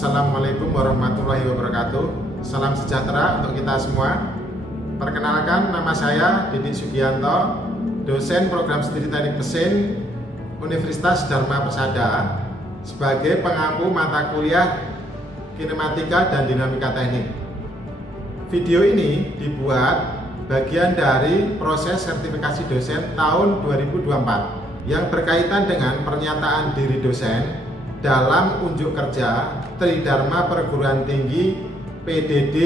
Assalamualaikum warahmatullahi wabarakatuh. Salam sejahtera untuk kita semua. Perkenalkan, nama saya Didik Sugianto, dosen program studi teknik mesin Universitas Dharma Persada sebagai pengampu mata kuliah kinematika dan dinamika teknik. Video ini dibuat bagian dari proses sertifikasi dosen tahun 2024 yang berkaitan dengan pernyataan diri dosen dalam unjuk kerja Tridharma Perguruan Tinggi PDD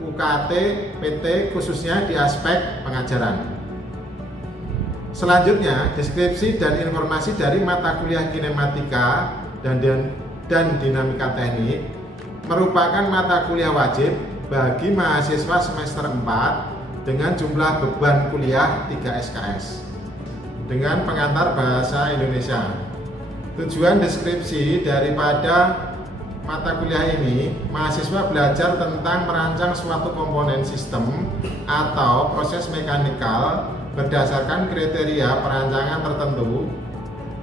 UKT PT khususnya di aspek pengajaran. Selanjutnya, deskripsi dan informasi dari mata kuliah kinematika dan dinamika teknik merupakan mata kuliah wajib bagi mahasiswa semester 4 dengan jumlah beban kuliah 3 SKS dengan pengantar bahasa Indonesia. Tujuan deskripsi daripada mata kuliah ini, mahasiswa belajar tentang merancang suatu komponen sistem atau proses mekanikal berdasarkan kriteria perancangan tertentu.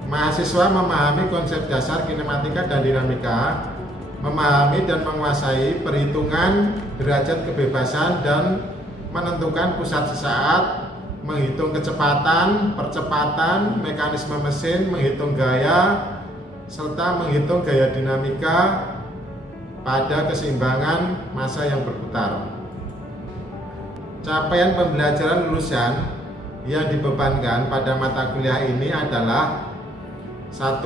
Mahasiswa memahami konsep dasar kinematika dan dinamika, memahami dan menguasai perhitungan derajat kebebasan dan menentukan pusat sesaat, menghitung kecepatan, percepatan, mekanisme mesin, menghitung gaya, serta menghitung gaya dinamika pada keseimbangan massa yang berputar. Capaian pembelajaran lulusan yang dibebankan pada mata kuliah ini adalah 1.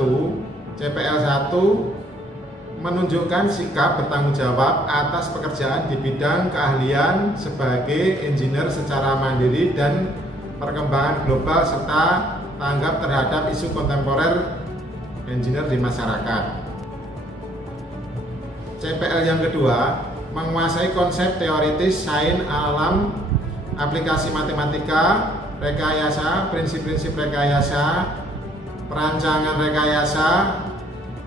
CPL 1 menunjukkan sikap bertanggung jawab atas pekerjaan di bidang keahlian sebagai engineer secara mandiri dan perkembangan global serta tanggap terhadap isu kontemporer engineer di masyarakat. CPL yang kedua, menguasai konsep teoritis sains alam, aplikasi matematika, rekayasa, prinsip-prinsip rekayasa, perancangan rekayasa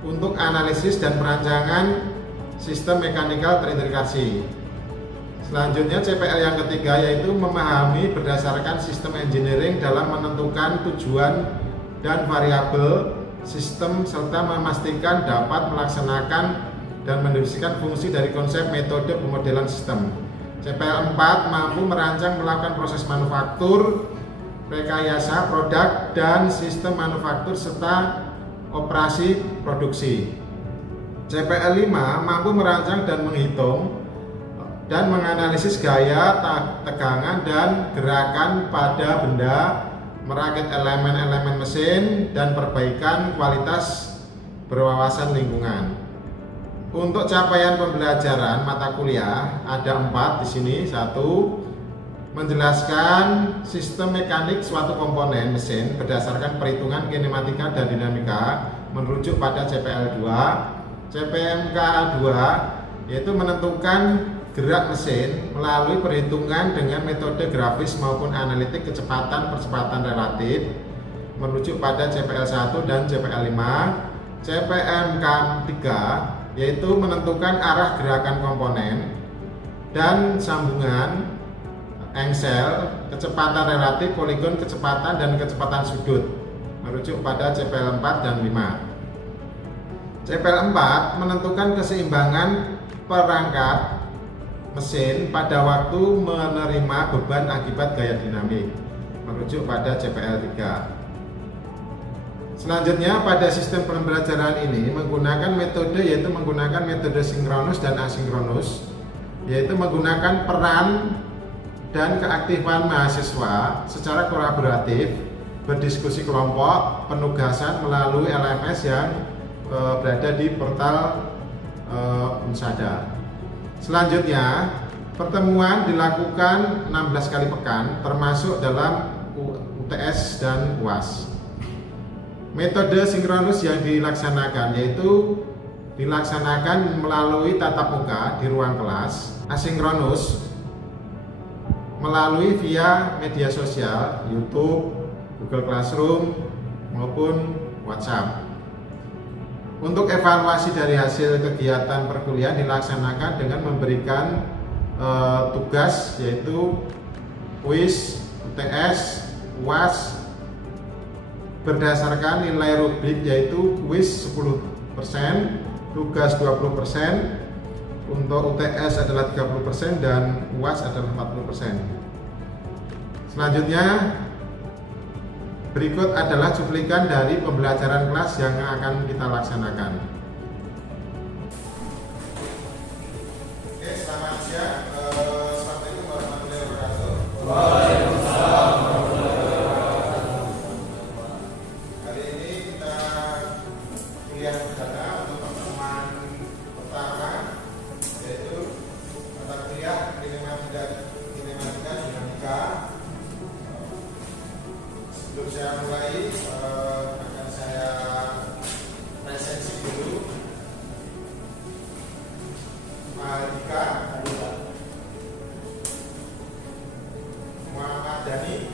untuk analisis dan perancangan sistem mekanikal terintegrasi. Selanjutnya CPL yang ketiga yaitu memahami berdasarkan sistem engineering dalam menentukan tujuan dan variabel sistem serta memastikan dapat melaksanakan dan mendefinisikan fungsi dari konsep metode pemodelan sistem. CPL 4 mampu merancang melakukan proses manufaktur, rekayasa produk dan sistem manufaktur serta operasi produksi. CPL 5 mampu merancang dan menghitung dan menganalisis gaya, tegangan, dan gerakan pada benda, merakit elemen-elemen mesin, dan perbaikan kualitas berwawasan lingkungan. Untuk capaian pembelajaran mata kuliah ada 4 di sini. 1. Menjelaskan sistem mekanik suatu komponen mesin berdasarkan perhitungan kinematika dan dinamika merujuk pada CPL 2. CPMK 2 yaitu menentukan gerak mesin melalui perhitungan dengan metode grafis maupun analitik kecepatan percepatan relatif merujuk pada CPL 1 dan CPL 5. CPMK 3 yaitu menentukan arah gerakan komponen dan sambungan engsel, kecepatan relatif, poligon kecepatan dan kecepatan sudut merujuk pada CPL 4 dan 5. CPL 4 menentukan keseimbangan perangkat mesin pada waktu menerima beban akibat gaya dinamik merujuk pada CPL 3. Selanjutnya pada sistem pembelajaran ini menggunakan metode yaitu menggunakan metode sinkronus dan asinkronus, yaitu menggunakan peran dan keaktifan mahasiswa secara kolaboratif, berdiskusi kelompok, penugasan melalui LMS yang berada di portal Unsada. Selanjutnya, pertemuan dilakukan 16 kali pekan termasuk dalam UTS dan UAS. Metode sinkronus yang dilaksanakan yaitu dilaksanakan melalui tatap muka di ruang kelas, asinkronus melalui via media sosial, YouTube, Google Classroom maupun WhatsApp. Untuk evaluasi dari hasil kegiatan perkuliahan dilaksanakan dengan memberikan tugas yaitu kuis, UTS, UAS berdasarkan nilai rubrik yaitu kuis 10%, tugas 20%, untuk UTS adalah 30% dan UAS adalah 40%. Selanjutnya berikut adalah cuplikan dari pembelajaran kelas yang akan kita laksanakan. Oke, selamat siang. Assalamualaikum warahmatullahi wabarakatuh. Waalaikumsalam warahmatullahi wabarakatuh. Hari ini kita kuliah perdana untuk pertemuan pertama, yaitu mata kuliah kinematika dinamika. Sebelum saya mulai, akan saya presensi dulu. Mahardika, Muhammad Dhani,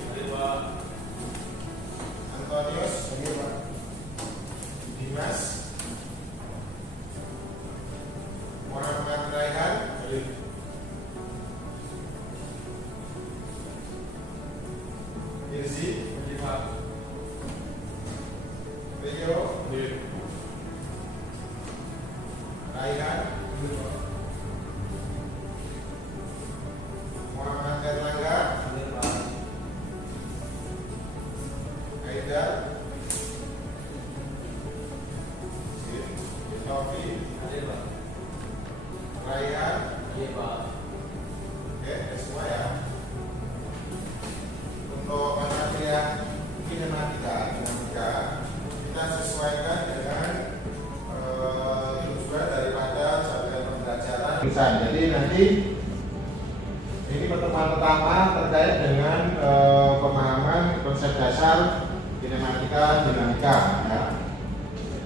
Antonius, Dimas, Muhammad Raihan, Irzi, Rio, Raihan, Muhammad Erlangga, Haidar, Novi, Raihan, oke, semua ya. Untuk mata kuliah kinematika kita sesuaikan dengan tujuan daripada jadwal pembelajaran. Jadi nanti ini pertemuan pertama terkait dengan pemahaman konsep dasar kinematika dinamika. Ya.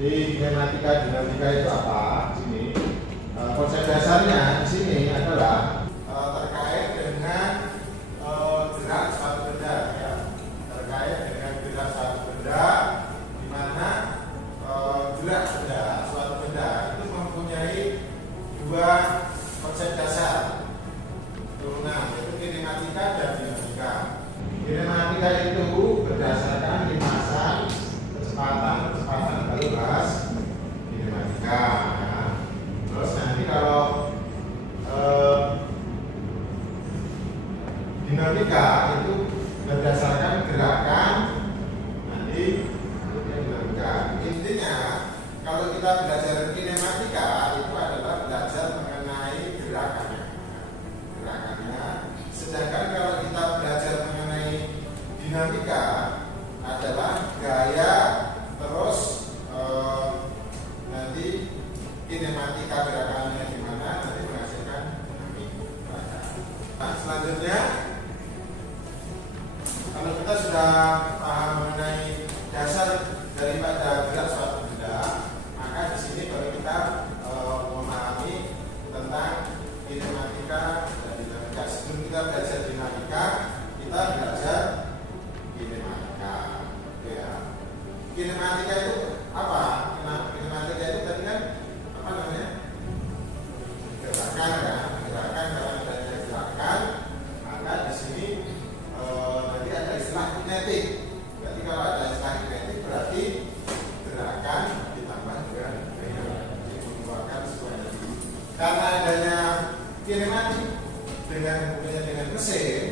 Jadi kinematika dinamika itu apa? Sini konsep dasarnya di sini adalah terkait dengan gerak suatu benda, ya. Terkait dengan gerak suatu benda, di mana gerak benda, suatu benda itu mempunyai dua konsep dasar turunan, yaitu kinematika dan dinamika. Kinematika itu berdasarkan limasan, kecepatan baru bahas kinematika. Ya. Terus nanti kalau dinamika itu berdasarkan gerakan, nanti dinamika. Intinya kalau kita belajar kinematika itu adalah belajar mengenai gerakannya. Sedangkan kalau kita belajar mengenai dinamika adalah gaya, terus nanti kinematika gerakannya gimana, nanti menghasilkan dinamika. Nah, selanjutnya kalau kita sudah paham mengenai dasar daripada gerak suatu benda, maka di sini baru kita memahami tentang kinematika dan dinamika. Sebelum kita belajar dinamika, kita belajar kinematika. Ya. Kinematika itu apa? Kinematika itu tadi kan apa namanya? Gerakan, kan? Gerakan, kalau adanya gerakan, maka di sini nanti ada istilah kinetik. Berarti kalau ada istilah kinetik berarti gerakan ditambah dengan gaya, mengeluarkan sebuah energi. Karena adanya kinematik dengan hubungannya dengan mesin,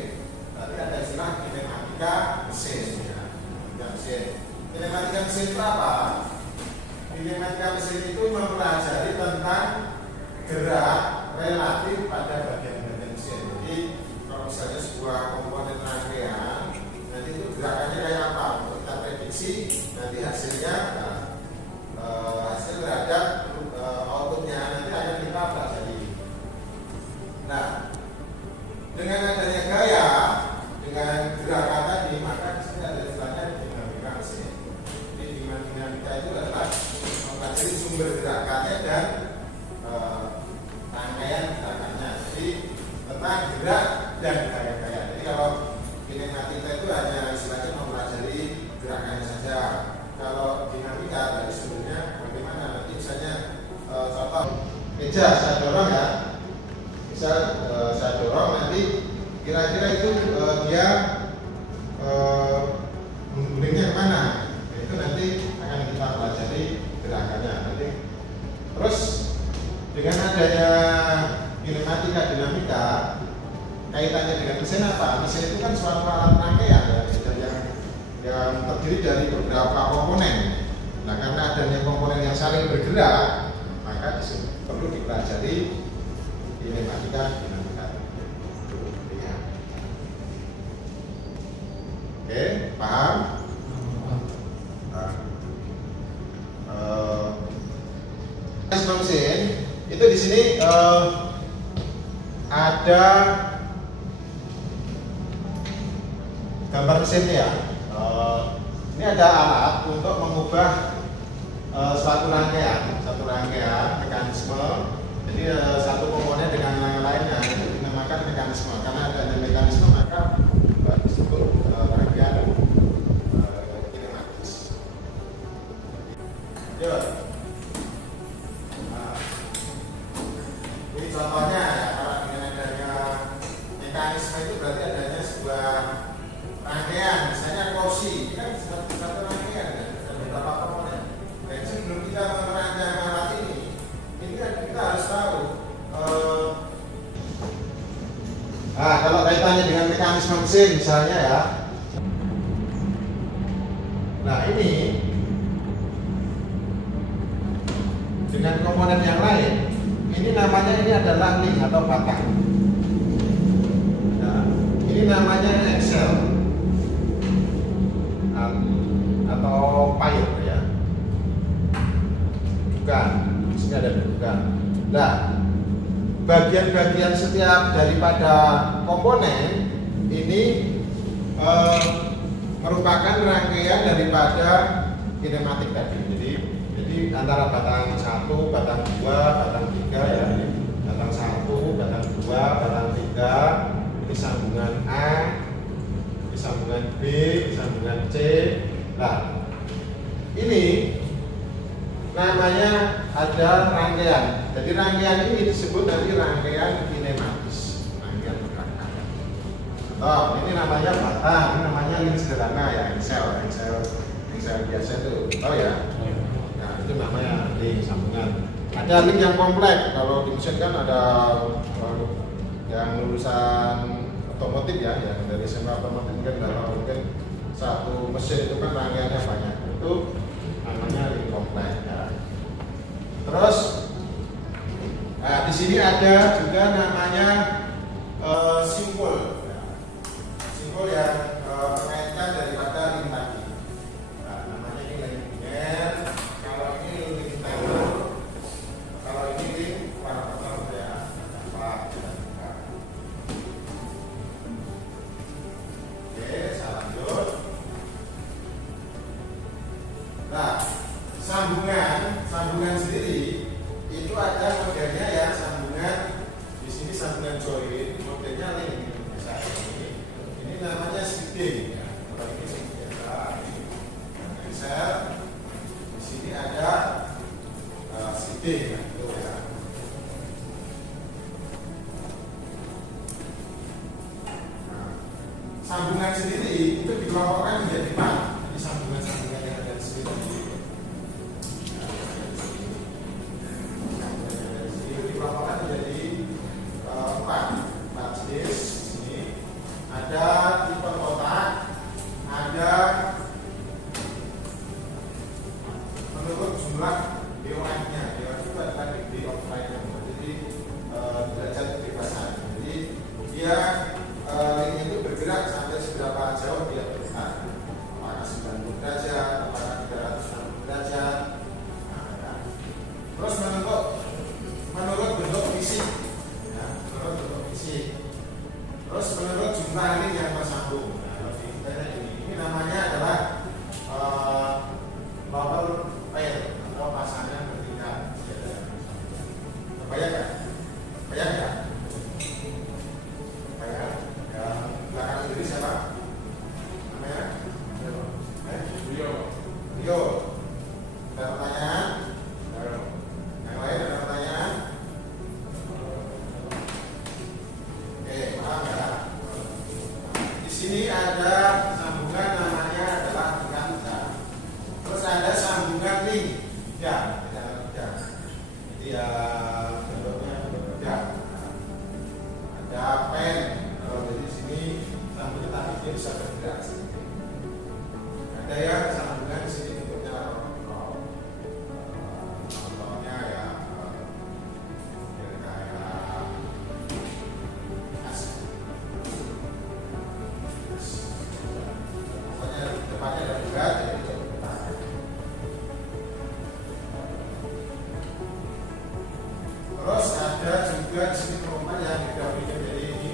berarti ada istilah kinematika mesin. Ya. Kinematika mesin itu apa? Kinematika mesin itu mempelajari tentang gerak relatif pada bagian-bagian mesin. Jadi kalau misalnya sebuah komponen rangkaian, nanti itu gerakannya kayak apa? Untuk kita prediksi, nanti hasilnya hasil terhadap outputnya nanti akan kita pelajari. Nah, dengan adanya gaya, dengan gerakan tadi, maka di sini ada istilahnya dinamika mesin. Jadi dinamika itu adalah mempelajari sumber gerakannya dan rangkaian gerakannya. Jadi tentang gerak dan gaya-gaya. Jadi kalau kinematika itu hanya istilahnya mempelajari gerakannya saja. Kalau dinamika dari sumbernya bagaimana? Nanti misalnya contoh meja saya dorong ya. Misal saya dorong, nanti kira-kira itu dia menggulingnya kemana? Itu nanti akan kita pelajari gerakannya. Nanti terus Dengan adanya kinematika dinamika, kaitannya dengan mesin apa? Mesin itu kan suatu alat rangkaian ya, yang terdiri dari beberapa komponen. Nah, karena adanya komponen yang saling bergerak, maka perlu dipelajari kinematika dinamika. Oke, paham? Mesin itu di sini ada gambar mesinnya ya. Ini ada alat untuk mengubah suatu rangkaian mekanisme. Jadi satu komponen dengan yang lainnya itu dinamakan mekanisme. Karena adanya mekanisme maka disebut rangkaian kinematis. Yuk. Ini contohnya ya, kalau dengan adanya mekanisme itu berarti adanya sebuah rangkaian, misalnya kursi, ini kan satu rangkaian ya, ada beberapa komponen. Dan sebelum kita merancang alat ini kan kita harus tahu. Kalau kaitannya dengan mekanisme mesin misalnya ya. Nah ini dengan komponen yang lain. Ini namanya adalah link atau batang. Nah, ini namanya Excel atau pipe ya. Bukan, di sini ada bukan. Nah, bagian-bagian setiap daripada komponen ini merupakan rangkaian daripada kinematik tadi. Jadi antara batang 1, batang 2, batang 3 ya. Batang 1, batang 2, batang 3. Ini sambungan A, ini sambungan B, ini sambungan C. Nah, ini namanya ada rangkaian. Jadi rangkaian ini disebut dari rangkaian kinematis, rangkaian perangkaian. Oh, ini namanya batang, ini namanya link sederhana ya, Excel biasa itu. Oh ya. Itu namanya link sambungan. Ada link yang kompleks. Kalau di mesin kan ada yang lulusan otomotif ya, yang dari SMK otomotif mungkin satu mesin itu kan rangkaiannya banyak. Itu namanya link kompleks. Ya. Terus, di sini ada juga namanya simpul. Simpul yang mengaitkan daripada link tadi. Namanya ini link biner. Sambungan sendiri itu ada modelnya ya, sambungan di sini sambungan join, modelnya link misalnya ini namanya seeding ya. Kalau ini biasa Excel di sini ada seeding ya, itu ya. Sambungan sendiri itu dikelompokkan menjadi 4. Jadi sambungan-sambungan yang ada di sini dikelompokkan menjadi 4 jenis. Ini ada tipe kotak, ada menurut jumlah BOF-nya. BOF itu adalah degree of freedom, jadi derajat kebebasan. Jadi dia link itu bergerak sampai seberapa jauh dia bergerak, apakah 90 derajat, apakah 360 derajat. Terus menurut bentuk fisik ya, menurut bentuk fisik. Terus menurut jumlah link yang tersambung. Ini namanya adalah local pair atau pasangan bertingkat. Kebayang kan? Kebayang kan? Kebayang? Yang belakang sendiri siapa? Namanya? Rio. Ada pertanyaan? Yang lain ada pertanyaan? Oke, paham ya? Di sini ada sambungan namanya adalah dinamika. Terus ada sambungan link. Ya, jadi ya Terus ada juga di sini teman yang kita bikin, jadi ini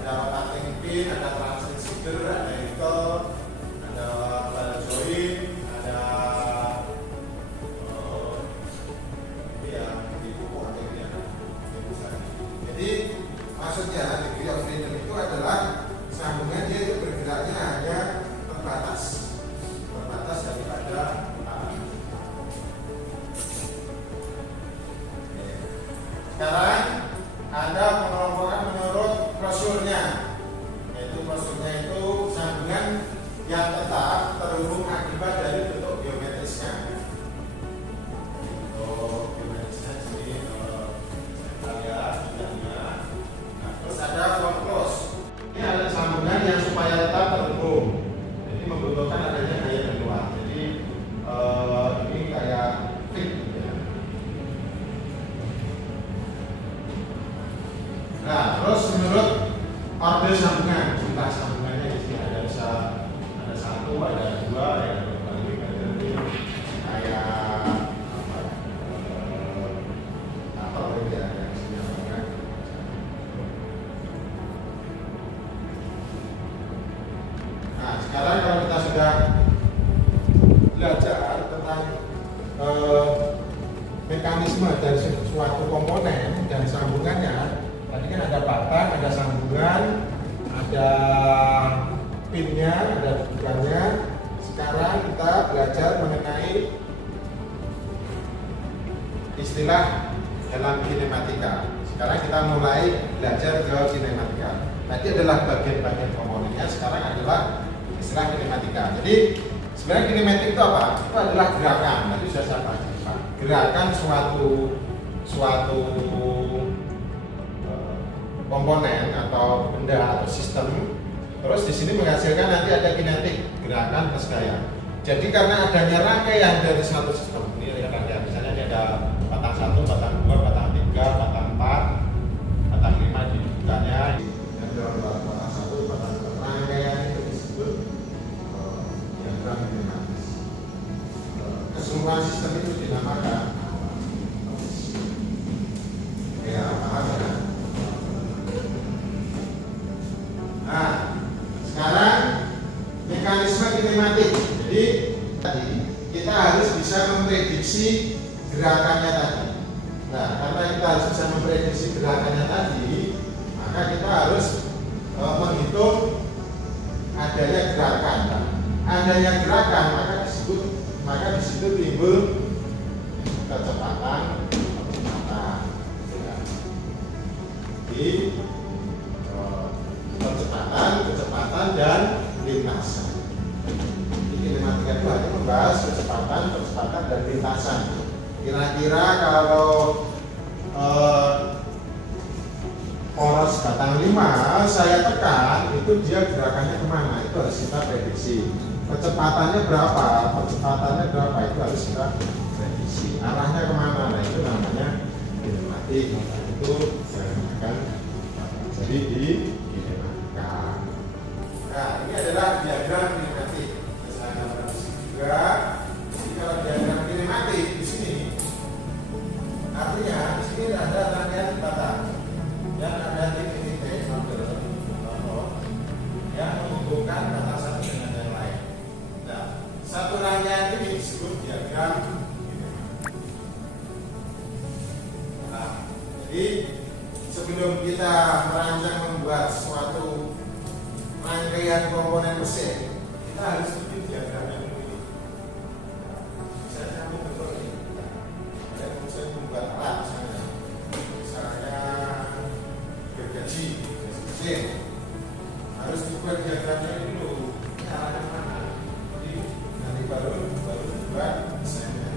ada rotating pin, ada transistor, ada nickel, ada ball joint, ada ini ya di pupuk atau ini ya. Jadi maksudnya degree of freedom itu adalah sambungan dia itu bergeraknya hanya terbatas daripada sekarang ada pengelompokan menurut prosedurnya, yaitu prosedurnya itu sambungan yang tetap terhubung akibat dari bentuk geometrisnya. Bentuk geometrisnya sini kita lihat sudah. Nah, terus ada one close. Ini ada sambungan yang supaya tetap terhubung. Jadi membutuhkan adanya gaya di luar. Jadi ini kayak fit. Nah, terus menurut order sambungan, jumlah sambungannya di sini ada satu, ada dua, ya berbalik, ada ini kayak apa ya yang sambungan. Nah, sekarang kalau kita sudah belajar tentang mekanisme dari suatu komponen dan sambungannya. Tadi kan ada batang, ada sambungan, ada pinnya, ada dudukannya. Sekarang kita belajar mengenai istilah dalam kinematika. Sekarang kita mulai belajar ke kinematika. Tadi adalah bagian-bagian komponennya, sekarang adalah istilah kinematika. Jadi sebenarnya kinematik itu apa? Itu adalah gerakan. Tadi sudah saya bahas. Gerakan suatu komponen atau benda atau sistem, terus di sini menghasilkan nanti ada kinetik, gerakan plus gaya. Jadi karena adanya rangkaian dari satu sistem, ini rangkaian, misalnya ini ada batang 1, batang 2, batang 3, batang 4, batang 5 di dudukannya, dan dalam batang 1, batang 2, rangkaian itu disebut diagram kinematis. Keseluruhan sistem itu dinamakan ya, paham ya? Nah, sekarang mekanisme kinematik. Jadi tadi kita harus bisa memprediksi gerakannya tadi. Nah, karena kita harus bisa memprediksi gerakannya tadi, maka kita harus menghitung adanya gerakan. Adanya gerakan maka di situ timbul kecepatan. Jadi kecepatan dan lintasan. Jadi kinematika itu hanya membahas kecepatan dan lintasan. Kira-kira kalau poros batang 5 saya tekan, itu dia gerakannya kemana? Itu harus kita prediksi. Kecepatannya berapa? Itu harus kita prediksi. Arahnya kemana? Nah, itu namanya kinematik. Itu saya akan jadi di kinematika. Nah, ini adalah diagram kinematik. Saya gambarkan di sini juga. Jadi kalau diagram kinematik di sini, artinya di sini ada rangkaian batang yang ada titik-titik yang menghubungkan batang satu dengan yang lain. Nah, satu rangkaian ini disebut diagram kinematik. Nah, jadi sebelum kita merancang membuat suatu rangkaian komponen mesin, kita harus bikin diagramnya dulu. Misalnya betul ini, ada mesin membuat alat misalnya gergaji mesin, harus dibuat diagramnya dulu. Ini arahnya mana? Jadi nanti baru dibuat desainnya.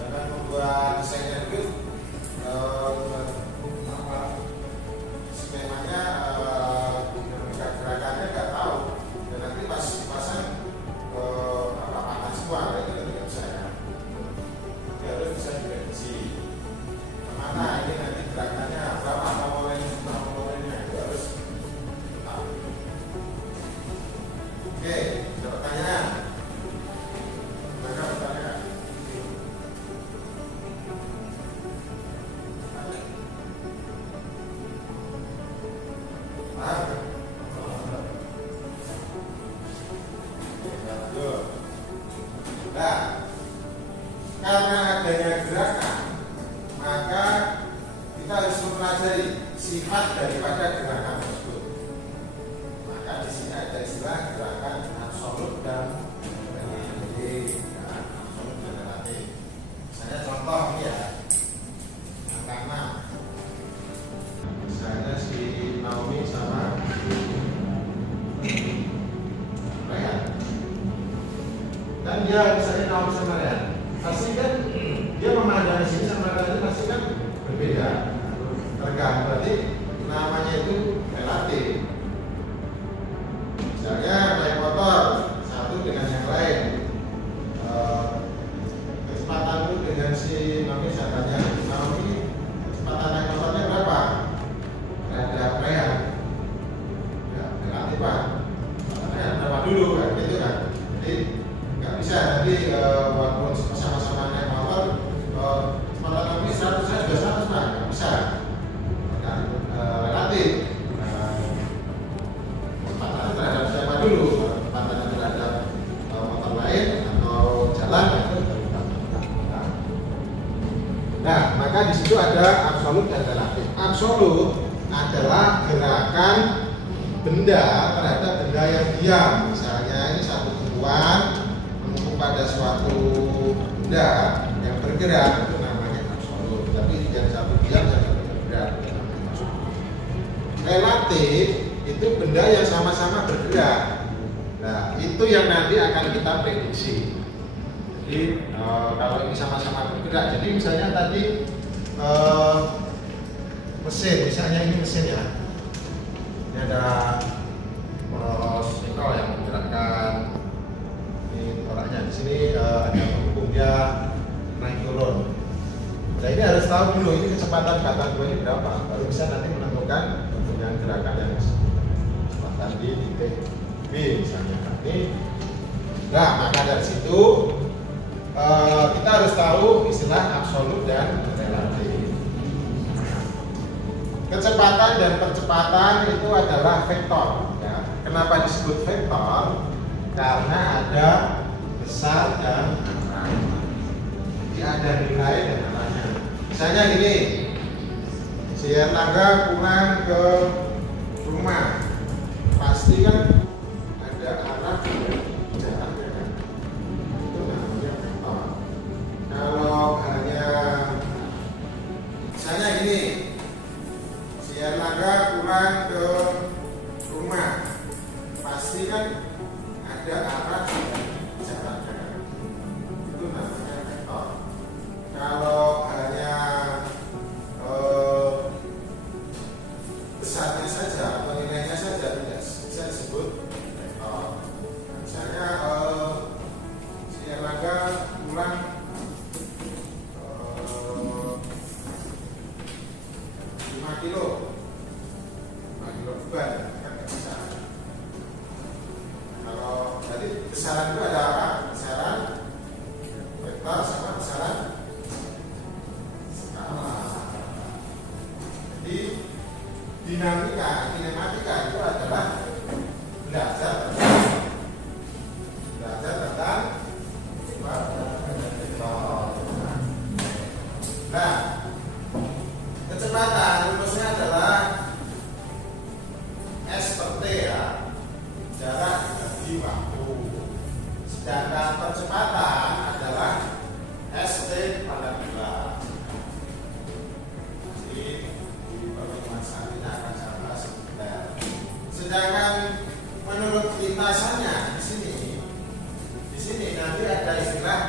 Jangan membuat desainnya dulu. Skemanya gerakannya nggak tahu, dan nanti pas dipasang mempelajari sifat daripada gerakan tersebut. Maka di sini ada istilah gerakan absolut dan relatif. Absolut dan relatif. Misalnya contoh ini ya, angka 6. Misalnya si Naomi sama Ryan. Kan dia misalnya Naomi sama Ryan, pasti kan dia memandang sini sama Ryan pasti kan berbeda. Tergantung, berarti namanya itu relatif. Misalnya naik motor satu dengan yang lain, kecepatanmu dengan si Naomi, saya tanya Naomi, kecepatan naik motornya berapa? Terhadap Ryan, ya relatif Pak. Kecepatannya berapa dulu kan, gitu kan? Jadi nggak bisa nanti walaupun sama-sama naik motor, kecepatan Naomi 100, saya juga 100 Pak, nggak bisa. Relatif. Kecepatan terhadap siapa dulu? Kecepatan terhadap motor lain atau jalan itu. Nah, maka di situ ada absolut dan relatif. Absolut adalah gerakan benda terhadap benda yang diam. Misalnya ini satu tumpuan menumpuk pada suatu benda yang bergerak, itu namanya absolut. Tapi yang satu diam, yang satu bergerak. Relatif itu benda yang sama-sama bergerak. Nah, itu yang nanti akan kita prediksi. Jadi kalau ini sama-sama bergerak, jadi misalnya tadi mesin, misalnya ini mesin ya. Ini ada poros nikel yang menggerakkan ini toraknya. Di sini ada penghubung dia naik turun. Nah, ini harus tahu dulu ini kecepatan batang dua ini berapa, baru bisa nanti menentukan dengan gerakan yang kecepatan di titik B misalnya ini. Nah, maka dari situ kita harus tahu istilah absolut dan relatif. Kecepatan dan percepatan itu adalah vektor. Ya. Kenapa disebut vektor? Karena ada besar dan arah. Jadi ada nilai dan arahnya. Misalnya gini, si Erlangga pulang ke rumah, pasti kan ada arah jaraknya kan. Itu namanya vektor. Kalau hanya misalnya gini, si Erlangga pulang ke rumah, pasti kan ada arah jaraknya kan. Itu namanya vektor. Kalau hanya besarnya saja atau nilainya saja tidak bisa disebut vektor. Misalnya si Erlangga pulang 5 kilo beban kan nggak bisa. Kalau jadi besaran itu ada apa? Besaran vektor sama besaran skala. Jadi kinematika itu adalah belajar tentang vektor. Nah, kecepatan rumusnya adalah S per T ya, jarak dibagi waktu. Sedangkan percepatan adalah ST pangkat 2. Jadi di pertemuan saat ini akan saya bahas sebentar. Sedangkan menurut lintasannya di sini nanti ada istilah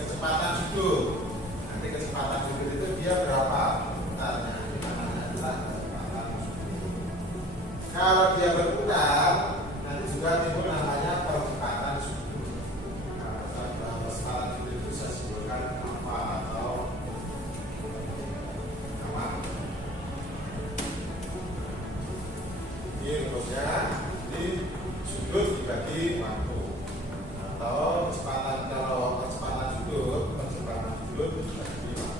kecepatan sudut. Nanti kecepatan sudut itu dia berapa? Bentarnya. Kalau dia berputar, nanti juga timbul namanya percepatan sudut. Nah, percepatan sudut itu saya sebutkan apa atau nama. Ini rumusnya, di sudut dibagi waktu. Atau kalau percepatan sudut dibagi waktu.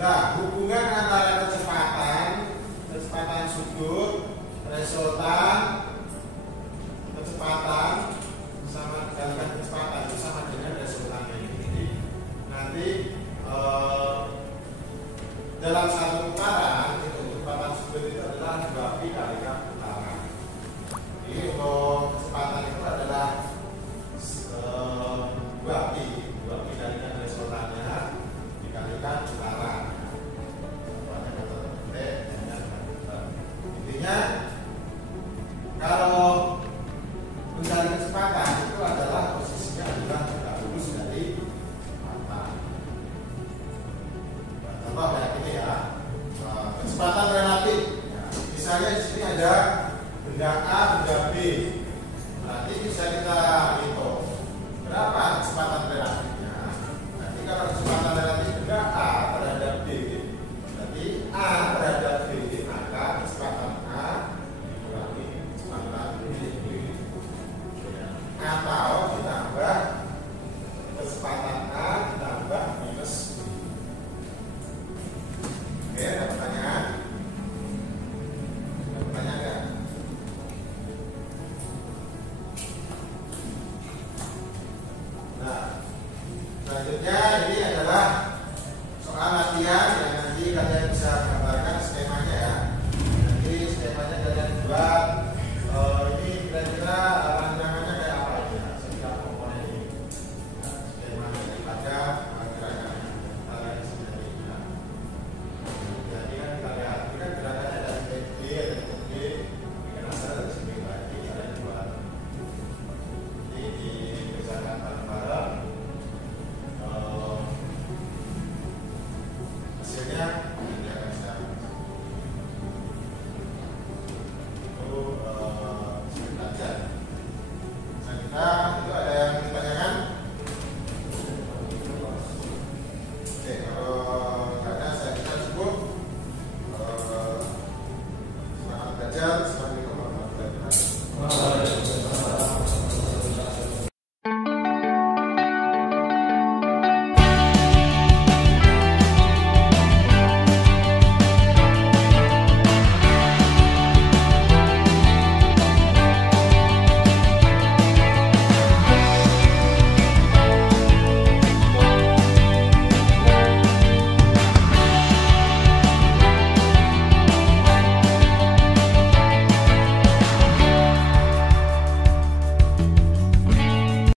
Nah, hubungan antara kecepatan sudut, resultan, kecepatan sama dengan kecepatan itu sama dengan resultannya ini. Jadi nanti contoh kayak ini ya, kecepatan relatif. Ya, misalnya di sini ada benda A, benda B. Berarti bisa kita hitung berapa kecepatan relatifnya. Nanti kalau kecepatan relatif benda A terhadap B, berarti A terhadap B, maka kecepatan A dikurangi kecepatan B. Atau ditambah kecepatan A ditambah minus. Oke, ada pertanyaan? Ada pertanyaan nggak? Nah, selanjutnya ini adalah